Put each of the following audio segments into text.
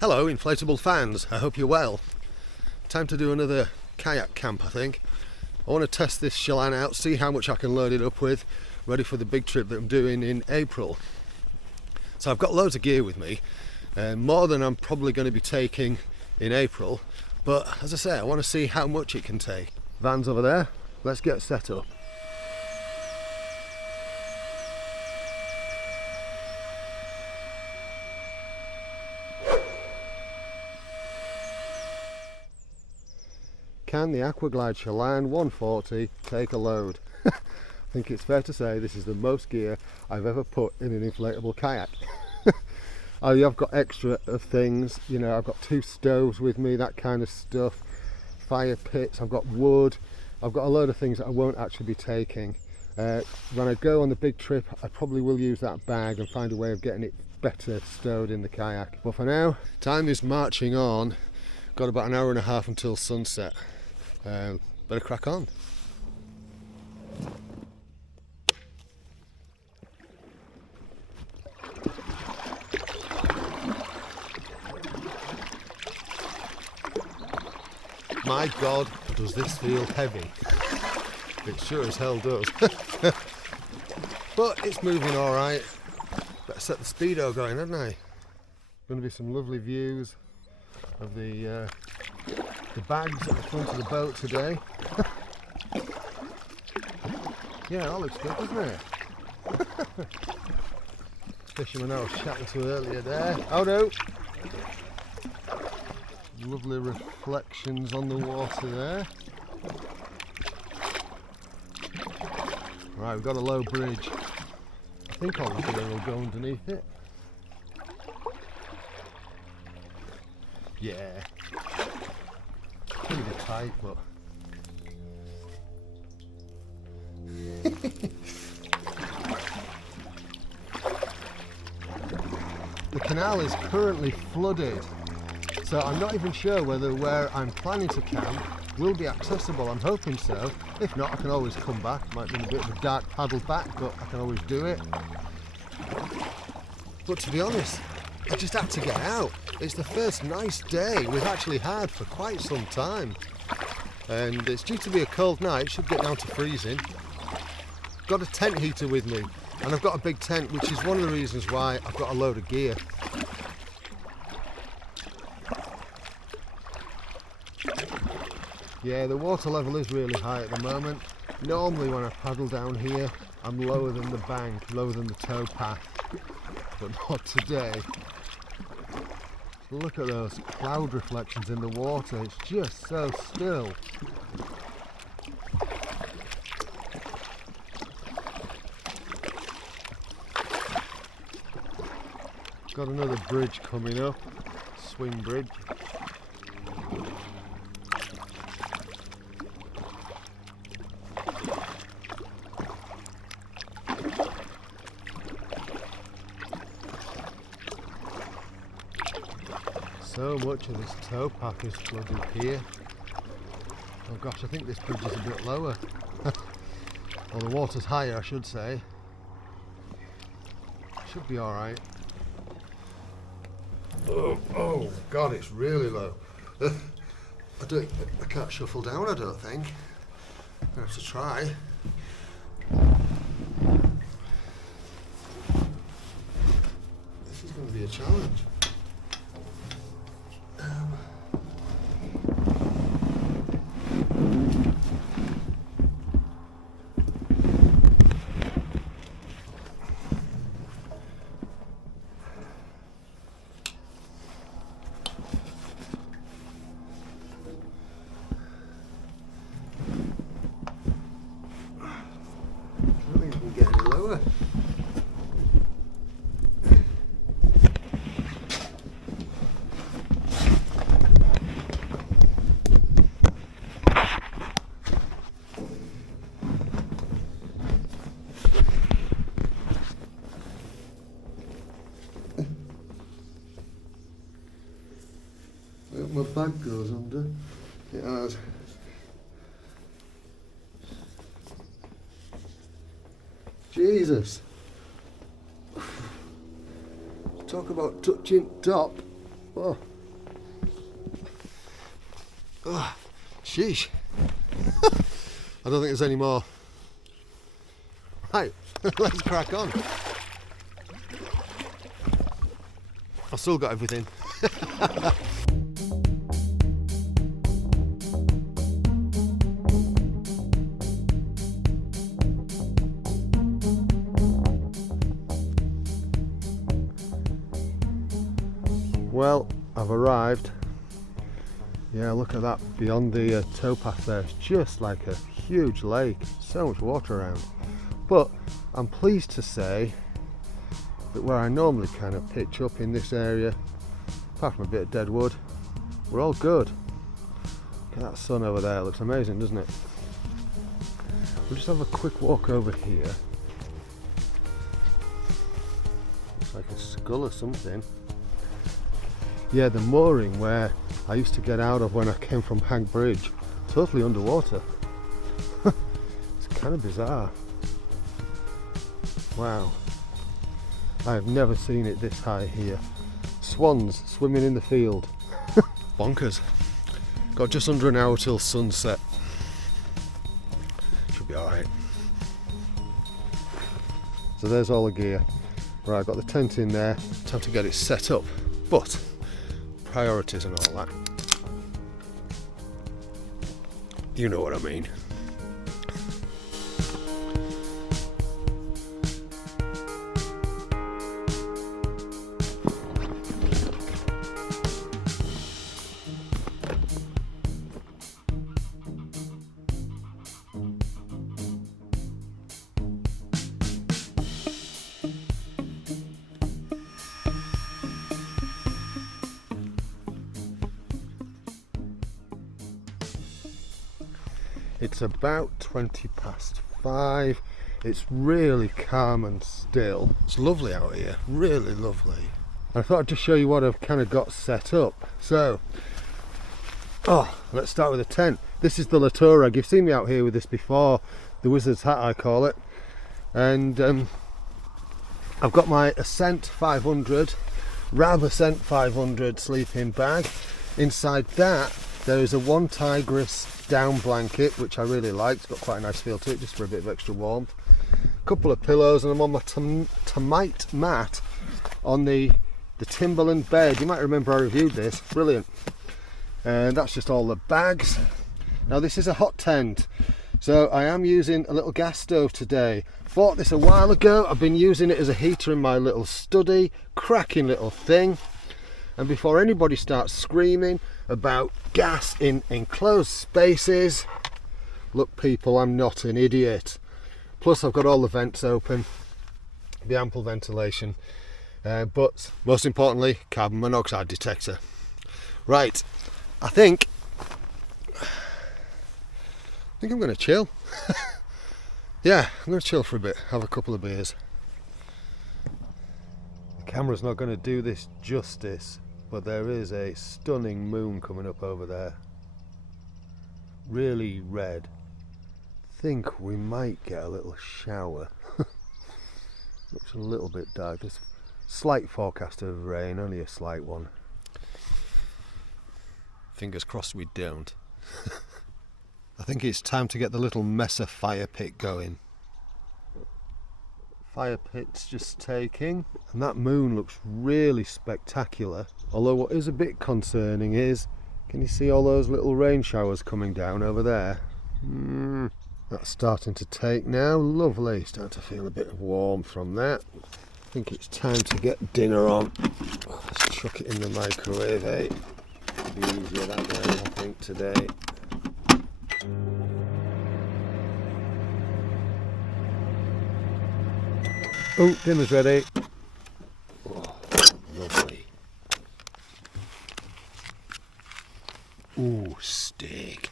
Hello inflatable fans, I hope you're well. Time to do another kayak camp I think. I want to test this Chelan out, see how much I can load it up with, ready for the big trip that I'm doing in April. So I've got loads of gear with me, more than I'm probably going to be taking in April, but as I say, I want to see how much it can take. Van's over there, let's get set up. Can the Aquaglide Chelan 140 take a load? I think it's fair to say this is the most gear I've ever put in an inflatable kayak. I've got extra of things, you know, I've got 2 stoves with me, that kind of stuff, fire pits, I've got wood, I've got a load of things that I won't actually be taking. When I go on the big trip, I probably will use that bag and find a way of getting it better stowed in the kayak. But for now, time is marching on. Got about an hour and a half until sunset. Better crack on. My God, does this feel heavy? It sure as hell does. But it's moving all right. Better set the speedo going, haven't I? Going to be some lovely views of the bags at the front of the boat today. Yeah, that looks good, doesn't it? Fisherman I was chatting to earlier there. Oh no! Lovely reflections on the water there. Right, we've got a low bridge. I think all the gear will go underneath it. Yeah. Pretty tight, but the canal is currently flooded, so I'm not even sure whether where I'm planning to camp will be accessible. I'm hoping so. If not, I can always come back. Might be a bit of a dark paddle back, but I can always do it. But to be honest, I just had to get out. It's the first nice day we've actually had for quite some time. And it's due to be a cold night, should get down to freezing. Got a tent heater with me, and I've got a big tent, which is one of the reasons why I've got a load of gear. Yeah, the water level is really high at the moment. Normally when I paddle down here, I'm lower than the bank, lower than the tow path, but not today. Look at those cloud reflections in the water, it's just so still. Got another bridge coming up, swing bridge. So much of this towpath is flooded here. Oh gosh, I think this bridge is a bit lower. Well, the water's higher, I should say. Should be alright. Oh God, it's really low. I can't shuffle down, I don't think. I'm gonna have to try. This is going to be a challenge. My bag goes under. It has. Jesus. Talk about touching top. Oh. Ugh, sheesh. I don't think there's any more. Right, let's crack on. I've still got everything. Well, I've arrived. Yeah, look at that. Beyond the towpath there, it's just like a huge lake. So much water around. But I'm pleased to say that where I normally kind of pitch up in this area, apart from a bit of dead wood, we're all good. Look at that sun over there, it looks amazing, doesn't it? We'll just have a quick walk over here. Looks like a skull or something. Yeah, the mooring where I used to get out of when I came from Hag Bridge, totally underwater. It's kind of bizarre. Wow. I have never seen it this high here. Swans swimming in the field. Bonkers. Got just under an hour till sunset. Should be alright. So there's all the gear. Right, I've got the tent in there. Time to get it set up. But priorities and all that. You know what I mean. It's about 5:20. It's really calm and still. It's lovely out here, really lovely. I thought I'd just show you what I've kind of got set up. So, let's start with the tent. This is the Latourreg. You've seen me out here with this before, the wizard's hat I call it. And I've got my Ascent 500, Ram Ascent 500 sleeping bag. Inside that there is a one Tigris down blanket, which I really liked. It's got quite a nice feel to it, just for a bit of extra warmth. A couple of pillows, and I'm on my termite mat on the Timberland bed. You might remember I reviewed this. Brilliant. And that's just all the bags. Now this is a hot tent, so I am using a little gas stove today. Bought this a while ago. I've been using it as a heater in my little study. Cracking little thing. And before anybody starts screaming about gas in enclosed spaces, look people, I'm not an idiot. Plus I've got all the vents open, the ample ventilation, but most importantly, carbon monoxide detector. Right, I think I'm going to chill. Yeah, I'm going to chill for a bit, have a couple of beers. The camera's not going to do this justice, but there is a stunning moon coming up over there. Really red. Think we might get a little shower. Looks a little bit dark. There's slight forecast of rain, only a slight one. Fingers crossed we don't. I think it's time to get the little Messer fire pit going. Fire pit's just taking, and that moon looks really spectacular. Although what is a bit concerning is, can you see all those little rain showers coming down over there? That's starting to take now. Lovely. Starting to feel a bit of warmth from that. I think it's time to get dinner on. Let's chuck it in the microwave, eh? It'll be easier that way, I think, today. Oh, dinner's ready. Oh, lovely. Ooh, steak.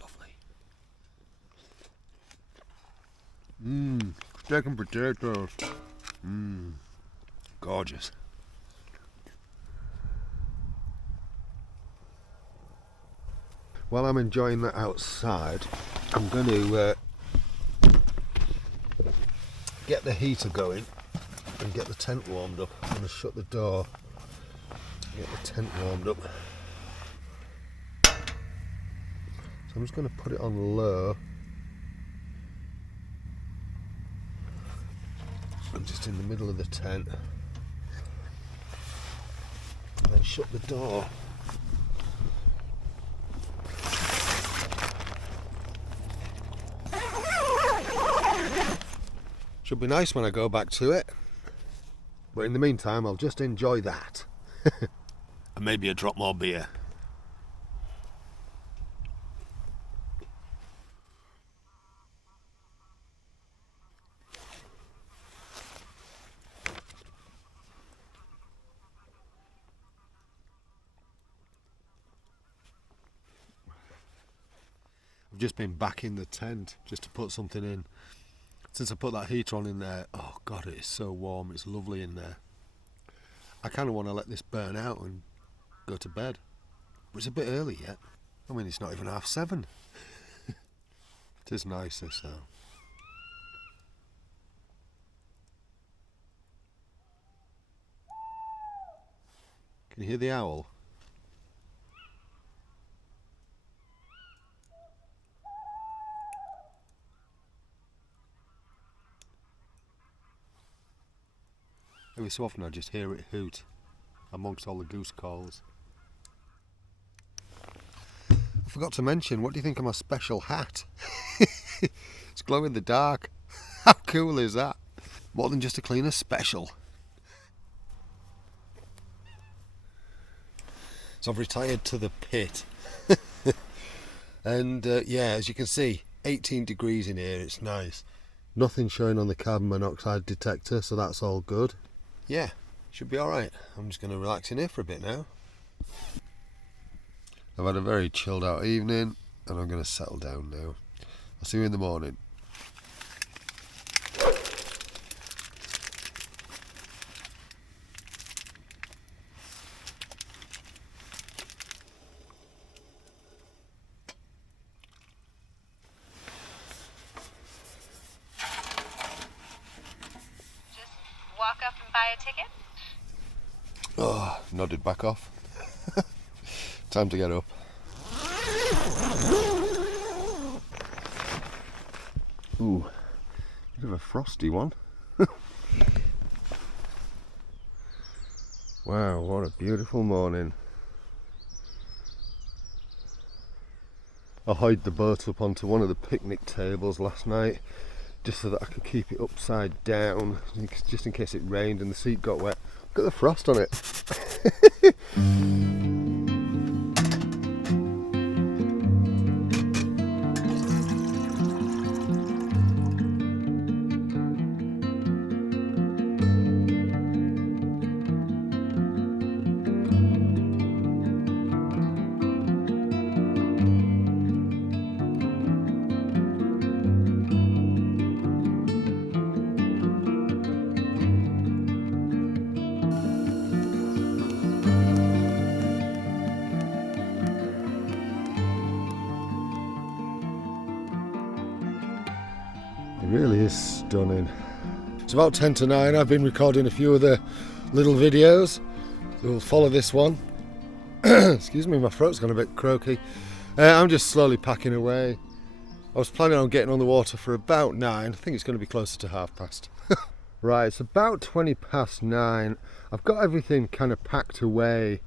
Lovely. Steak and potatoes. Gorgeous. While I'm enjoying that outside, I'm going to get the heater going. and get the tent warmed up. I'm going to shut the door, get the tent warmed up. So I'm just going to put it on low. I'm just in the middle of the tent. And then shut the door. Should be nice when I go back to it. But in the meantime, I'll just enjoy that. And maybe a drop more beer. I've just been back in the tent just to put something in. Since I put that heater on in there, oh God, it is so warm. It's lovely in there. I kind of want to let this burn out and go to bed. But it's a bit early yet. I mean, it's not even 7:30. It is nice, this though. Can you hear the owl? Every so often I just hear it hoot amongst all the goose calls. I forgot to mention, what do you think of my special hat? It's glow in the dark. How cool is that? More than just a cleaner special. So I've retired to the pit. And yeah, as you can see, 18 degrees in here, it's nice. Nothing showing on the carbon monoxide detector, so that's all good. Yeah, should be alright. I'm just going to relax in here for a bit now. I've had a very chilled out evening and I'm going to settle down now. I'll see you in the morning. Walk up and buy a ticket? Oh, nodded back off. Time to get up. Ooh, bit of a frosty one. Wow, what a beautiful morning. I hied the boat up onto one of the picnic tables last night just so that I could keep it upside down, just in case it rained and the seat got wet. Look at the frost on it. It really is stunning. It's about 10 to 9. I've been recording a few of the little videos. So we'll follow this one. Excuse me, my throat's gone a bit croaky. I'm just slowly packing away. I was planning on getting on the water for about 9. I think it's going to be closer to past. Right, it's about 20 past 9. I've got everything kind of packed away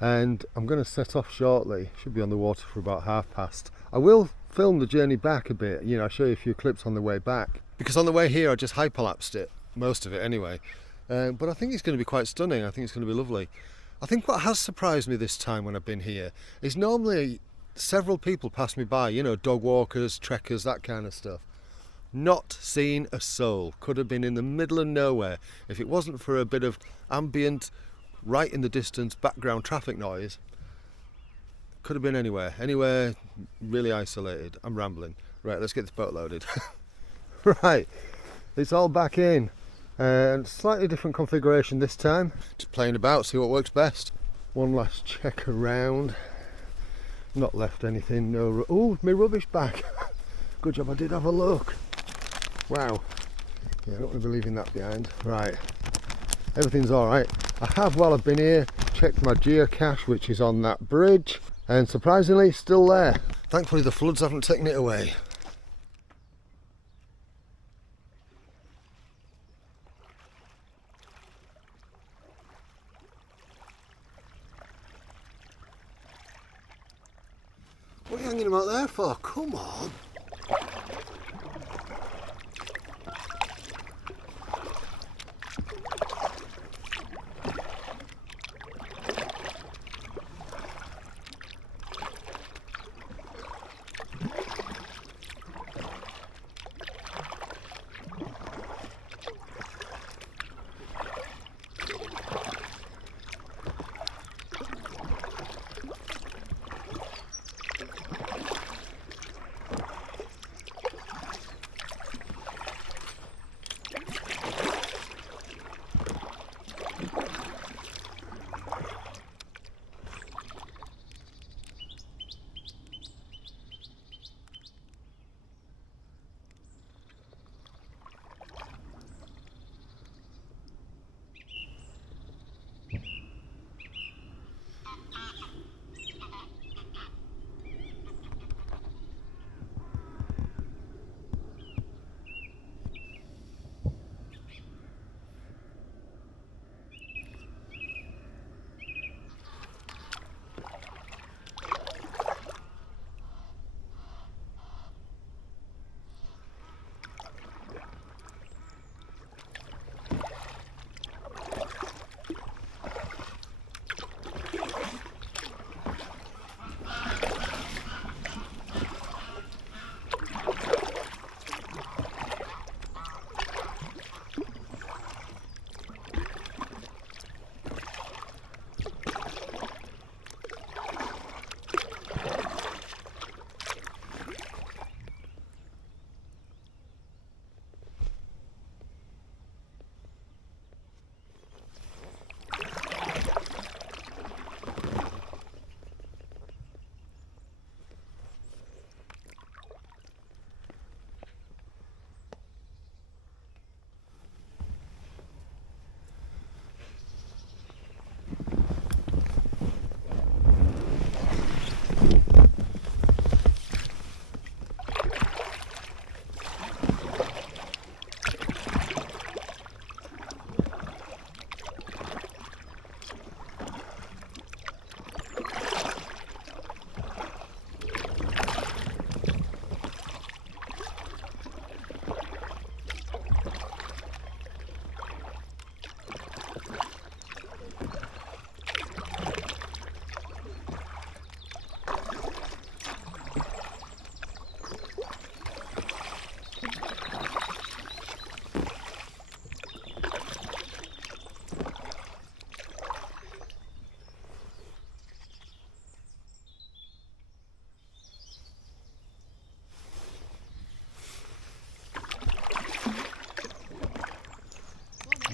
and I'm going to set off shortly. Should be on the water for about past. I will film the journey back a bit, you know, I'll show you a few clips on the way back. Because on the way here I just hyperlapsed it, most of it anyway. But I think it's going to be quite stunning. I think it's going to be lovely. I think what has surprised me this time when I've been here is normally several people pass me by, you know, dog walkers, trekkers, that kind of stuff. Not seen a soul. Could have been in the middle of nowhere if it wasn't for a bit of ambient, right in the distance background traffic noise. Could have been anywhere really isolated. I'm rambling. Right, let's get this boat loaded. Right, it's all back in. Slightly different configuration this time. Just playing about, see what works best. One last check around. Not left anything, no. Oh, my rubbish bag. Good job I did have a look. Wow. Yeah, I don't want to be leaving that behind. Right, everything's alright. I have, while I've been here, checked my geocache, which is on that bridge, and surprisingly still there. Thankfully the floods haven't taken it away. What are you hanging them out there for? Come on!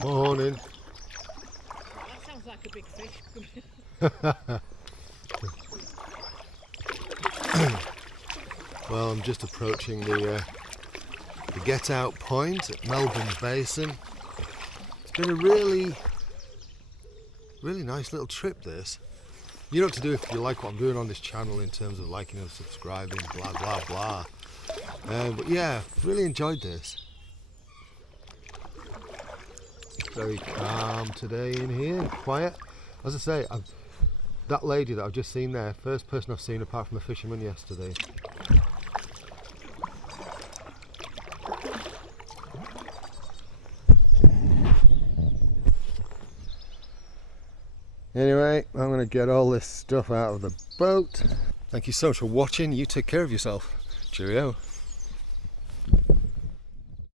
Morning. That sounds like a big fish. Well, I'm just approaching the get out point at Melbourne Basin. It's been a really nice little trip, this. You know what to do if you like what I'm doing on this channel in terms of liking and subscribing, blah blah blah. But yeah, really enjoyed this. Very calm today in here, quiet. As I say, that lady that I've just seen there, first person I've seen apart from a fisherman yesterday. Anyway, I'm going to get all this stuff out of the boat. Thank you so much for watching. You take care of yourself. Cheerio.